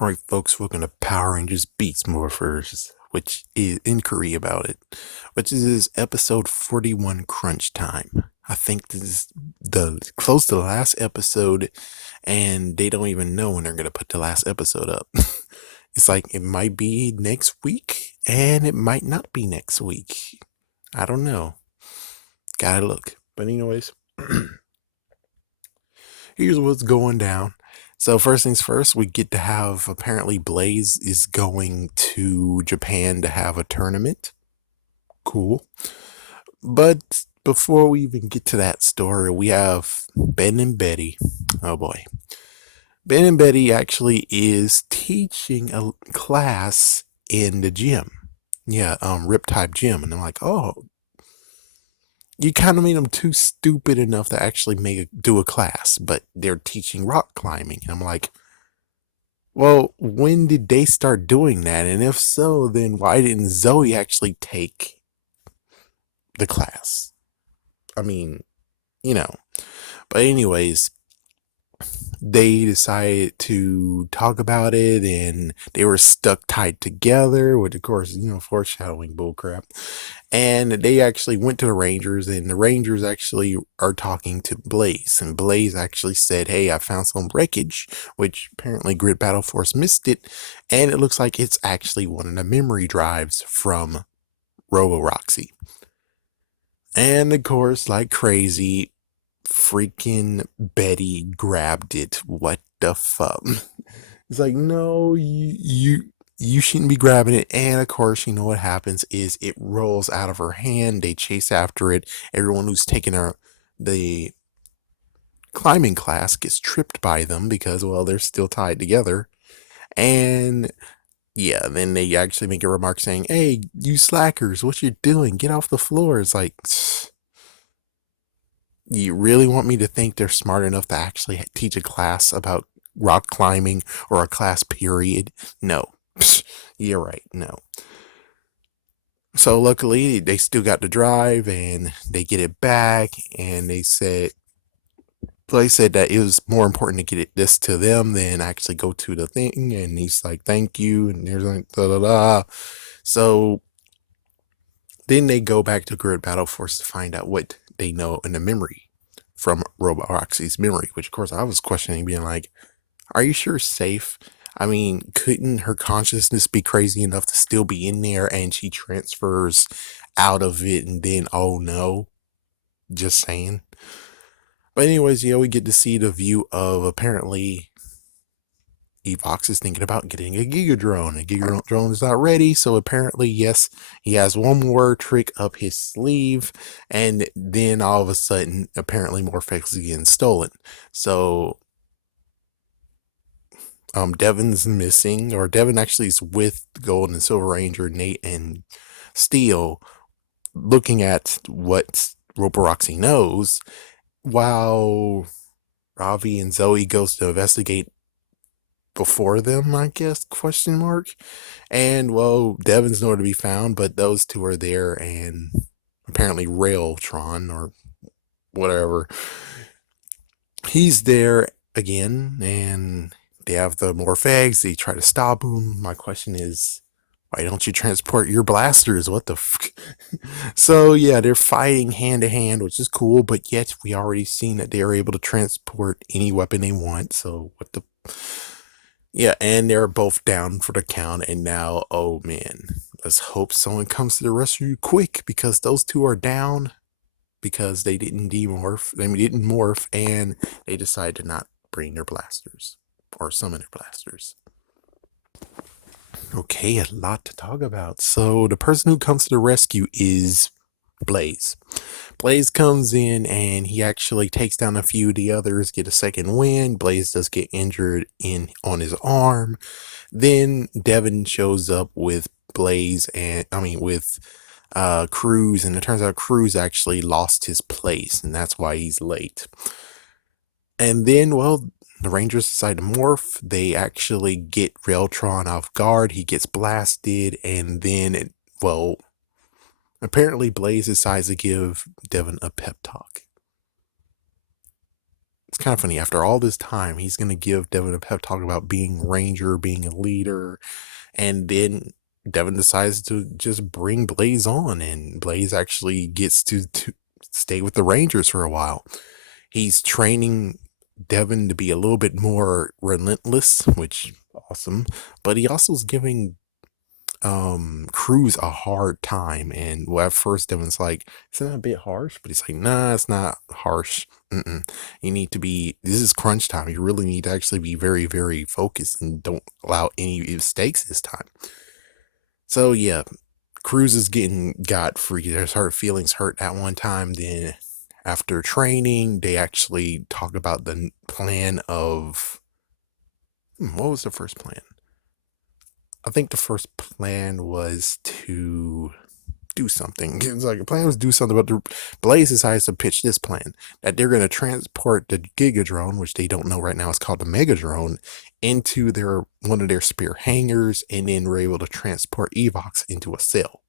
All right, folks, welcome to Power Rangers Beats Morphers, which is inquiry about it, which is episode 41 Crunch Time. I think this is the close to the last episode, and they don't even know when they're going to put the last episode up. It's like it might be next week, and it might not be next week. I don't know. Gotta look. But, anyways. Here's what's going down. So first things first, we get to have apparently Blaze is going to Japan to have a tournament. Cool. But before we even get to that story, we have Ben and Betty. Oh boy. Ben and Betty actually is teaching a class in the gym. Yeah, Riptide Gym. And I'm like, oh, you kind of made them too stupid enough to actually do a class, but they're teaching rock climbing. And I'm like, well, when did they start doing that? And if so, then why didn't Zoe actually take the class? I mean, you know. But anyways, they decided to talk about it and they were stuck tied together, which of course, foreshadowing bullcrap. And they actually went to the Rangers, and the Rangers actually are talking to Blaze. And Blaze actually said, hey, I found some wreckage, which apparently Grid Battle Force missed it. And it looks like it's actually one of the memory drives from Robo-Roxy. And of course, like crazy, freaking Betty grabbed it. What the fuck? It's like, no, you shouldn't be grabbing it. And of course, you know what happens is it rolls out of her hand. They chase after it. Everyone who's taking the climbing class gets tripped by them because, well, they're still tied together. And yeah, then they actually make a remark saying, hey, you slackers, what you doing? Get off the floor. It's like, you really want me to think they're smart enough to actually teach a class about rock climbing or a class period? No. You're right. No. So luckily they still got the drive and they get it back, and they said that it was more important to get this to them than actually go to the thing. And he's like, thank you. And there's like, da da da. So then they go back to Grid Battle Force to find out what they know in the memory from Robot Roxy's memory, which of course I was questioning, being like, are you sure it's safe? I mean, couldn't her consciousness be crazy enough to still be in there and she transfers out of it and then, oh no, just saying. But anyways, yeah, we get to see the view of apparently Evox is thinking about getting a Giga Drone. A Giga Drone is not ready, so apparently, yes, he has one more trick up his sleeve, and then all of a sudden, apparently, Morphers is getting stolen. So, Devin's missing, or Devin actually is with Gold and Silver Ranger, Nate, and Steel, looking at what Robo-Roxy knows, while Ravi and Zoe goes to investigate before them, I guess, question mark. And, well, Devin's nowhere to be found, but those two are there, and apparently Railtron, or whatever, he's there again, and they have the morph eggs. They try to stop him. My question is, why don't you transport your blasters? What the fuck? So, yeah, they're fighting hand to hand, which is cool, but yet we already seen that they are able to transport any weapon they want, so what the... Yeah, and they're both down for the count, and now, oh man, let's hope someone comes to the rescue quick, because those two are down because they didn't morph, and they decided to not bring their blasters, or summon their blasters. Okay, a lot to talk about. So the person who comes to the rescue is Blaze. Blaze comes in and he actually takes down a few of the others, get a second win. Blaze does get injured on his arm. Then Devin shows up with with Cruz, and it turns out Cruz actually lost his place, and that's why he's late. And then, well, the Rangers decide to morph. They actually get Railtron off guard. He gets blasted, and then, apparently Blaze decides to give Devin a pep talk. it's kind of funny. After all this time, he's going to give Devin a pep talk about being Ranger, being a leader, and then Devin decides to just bring Blaze on, and Blaze actually gets to stay with the Rangers for a while. He's training Devin to be a little bit more relentless, which awesome. But he also is giving Cruz a hard time. And well, at first Devin's like, isn't that a bit harsh? But he's like, nah, it's not harsh. You need to be, this is crunch time. You really need to actually be very, very focused and don't allow any mistakes this time. So yeah, Cruz is got freaky. There's hurt feelings hurt at one time. Then after training, they actually talk about the plan of, what was the first plan? I think the first plan was to do something. It's like the plan was to do something, but the Blaze decides to pitch this plan that they're going to transport the Gigadrone, which they don't know right now is called the Megadrone, into one of their spare hangars, and then we're able to transport Evox into a cell.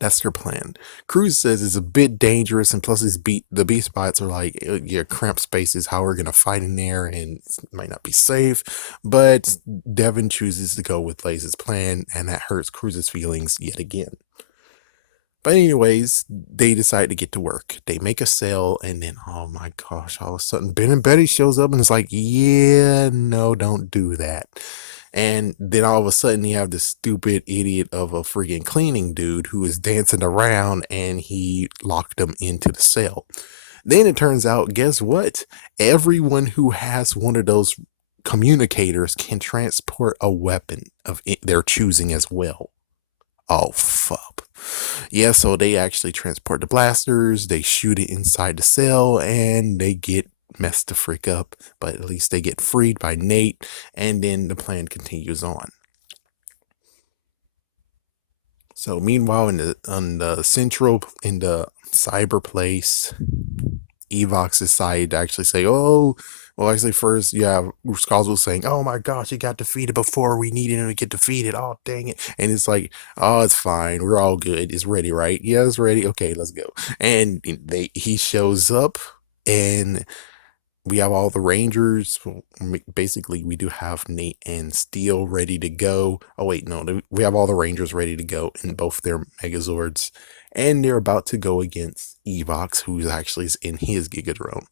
That's their plan. Cruz says it's a bit dangerous, and plus the beast spots are like, yeah, cramped spaces, how we're gonna fight in there, and it might not be safe. But Devin chooses to go with Blaze's plan, and that hurts Cruz's feelings yet again. But anyways, they decide to get to work. They make a sale, and then, oh my gosh, all of a sudden Ben and Betty shows up and it's like, yeah, no, don't do that. And then all of a sudden you have this stupid idiot of a freaking cleaning dude who is dancing around, and he locked them into the cell. Then it turns out, guess what? Everyone who has one of those communicators can transport a weapon of their choosing as well. Oh, fuck. Yeah, so they actually transport the blasters, they shoot it inside the cell, and they get messed the freak up, but at least they get freed by Nate, and then the plan continues on. So meanwhile, in the cyber place, Evox decided to actually say, oh, well, actually, first, yeah, Skulls was saying, oh my gosh, he got defeated before we needed him to get defeated. Oh, dang it. And it's like, oh, it's fine. We're all good. It's ready, right? Yeah, it's ready. Okay, let's go. And he shows up, and we have all the Rangers. Basically, we do have Nate and Steel ready to go. Oh, wait, no. We have all the Rangers ready to go in both their Megazords. And they're about to go against Evox, who's actually in his Gigadrone.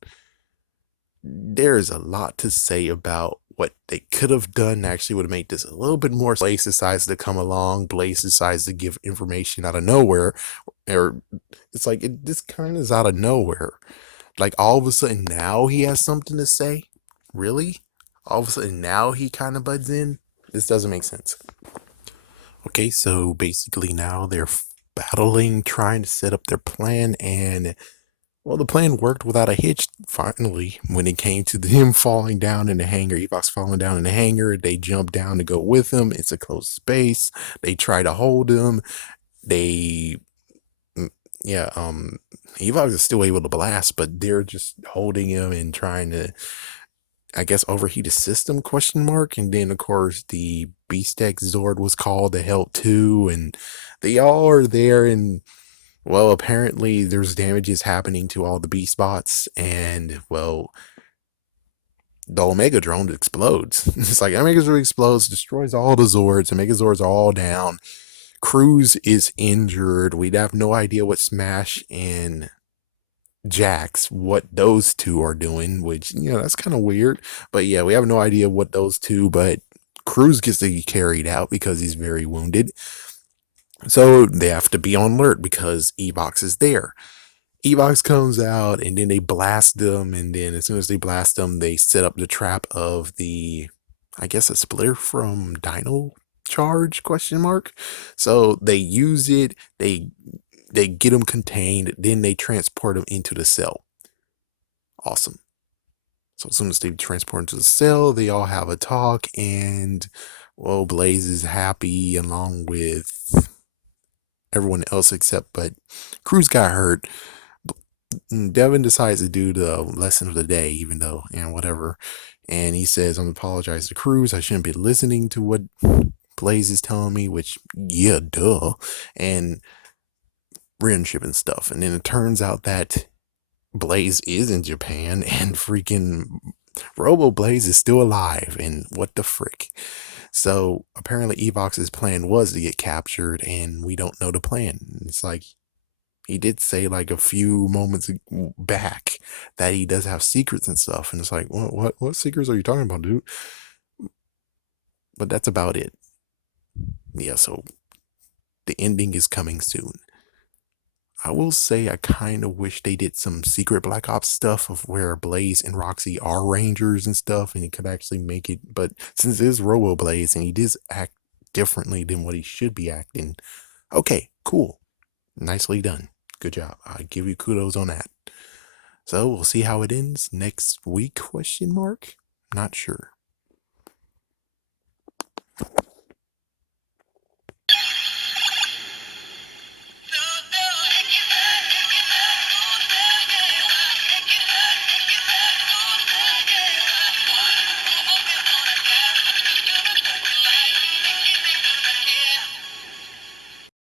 There's a lot to say about what they could have done. Actually would have made this a little bit more. Blaze decides to come along. Blaze decides to give information out of nowhere. Or it's like, this kind of is out of nowhere. Like all of a sudden now he has something to say. Really? All of a sudden now he kind of buds in. This doesn't make sense. Okay, so basically now they're battling, trying to set up their plan, and well, the plan worked without a hitch, finally, when it came to him falling down in the hangar, Evox falling down in the hangar. They jump down to go with him. It's a closed space. They try to hold him. They, yeah, Evox is still able to blast, but they're just holding him and trying to, I guess, overheat his system, question mark. And then, of course, the Beast X Zord was called to help too, and they all are there, and well, apparently there's damages happening to all the beast bots, and well, the Omega drone explodes. It's like Omega drone explodes, destroys all the Zords. Omega Zords are all down. Cruz is injured. We'd have no idea what Smash and Jax, what those two are doing, which, that's kind of weird. But yeah, we have no idea what those two, but Cruz gets to be carried out because he's very wounded. So they have to be on alert because Evox is there. Evox comes out, and then they blast them, and then as soon as they blast them, they set up the trap of I guess, a splitter from Dino Charge, question mark. So they use it, they get them contained, then they transport them into the cell. Awesome. So as soon as they transport into the cell, they all have a talk, and well, Blaze is happy along with everyone else but Cruz got hurt. Devin decides to do the lesson of the day, even though, whatever. And he says, I'm apologize to Cruz. I shouldn't be listening to what Blaze is telling me, which, yeah, duh. And friendship and stuff. And then it turns out that Blaze is in Japan and freaking Robo Blaze is still alive. And what the frick? So apparently Evox's plan was to get captured, and we don't know the plan. It's like he did say like a few moments back that he does have secrets and stuff, and it's like, what secrets are you talking about, dude? But that's about it. Yeah, so the ending is coming soon. I will say I kind of wish they did some secret Black Ops stuff of where Blaze and Roxy are Rangers and stuff, and he could actually make it. But since it is Robo Blaze and he does act differently than what he should be acting, okay, cool, nicely done, good job. I give you kudos on that. So we'll see how it ends next week? Question mark. Not sure.